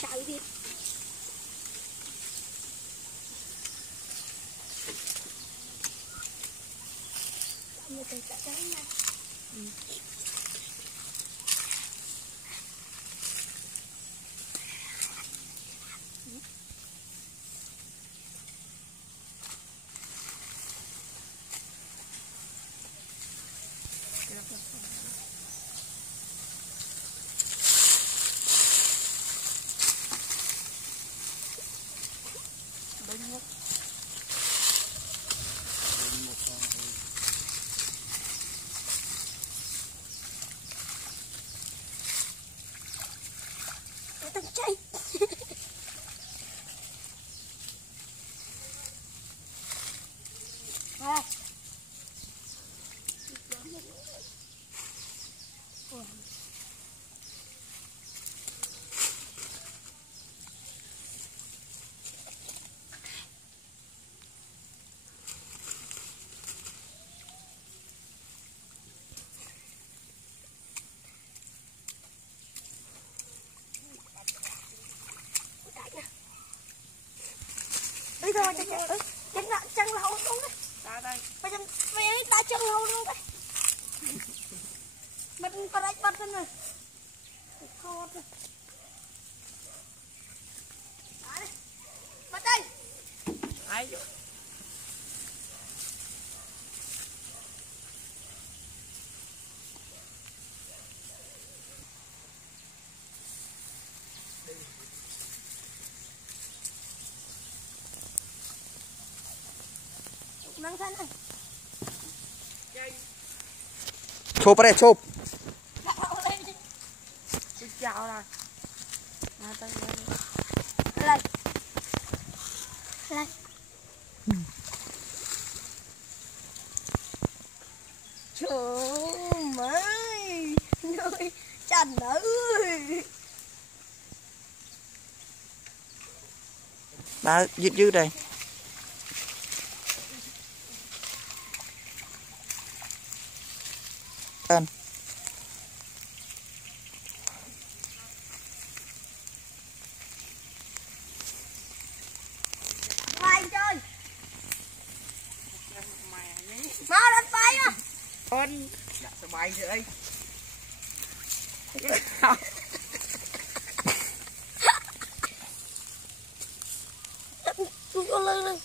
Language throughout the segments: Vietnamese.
sao đi một cái cái này tao chạy bây giờ chân chân lâu luôn đấy. Bây giờ ta chân lâu luôn đấy. Mình có đánh bắt rồi. Khô rồi. Bắt đây. Ai vậy? Nắng thân này. Chụp ở đây, chụp. Xin chào này. Lên. Lên. Trời ơi. Nơi Trần ơi. Đó, dứt đây. Lên. Bay chơi. Mau đánh bay á. Con đã sẽ bay rồi. Con lên.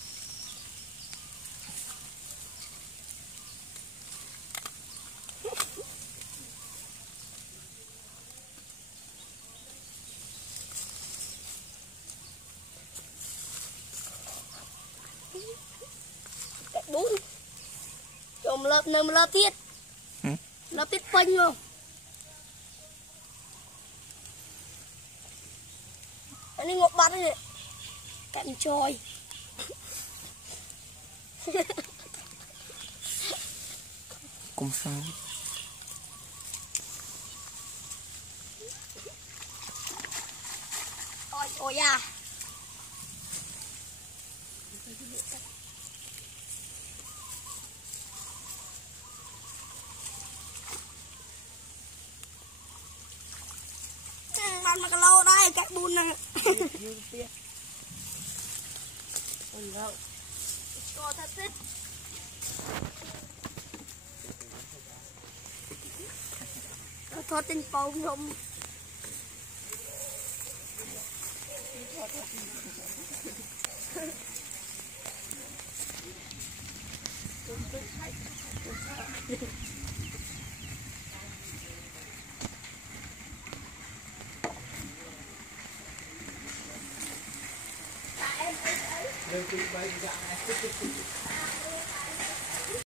Đúng chồng lớp nằm lớp tiết lớp tiết phanh không anh đi ngọc bắn này cạnh trôi Cũng sao ôi à ăn mà cái lâu đây cái bùn này cho thật thích thôi trên phòng không Lên bay dạng này.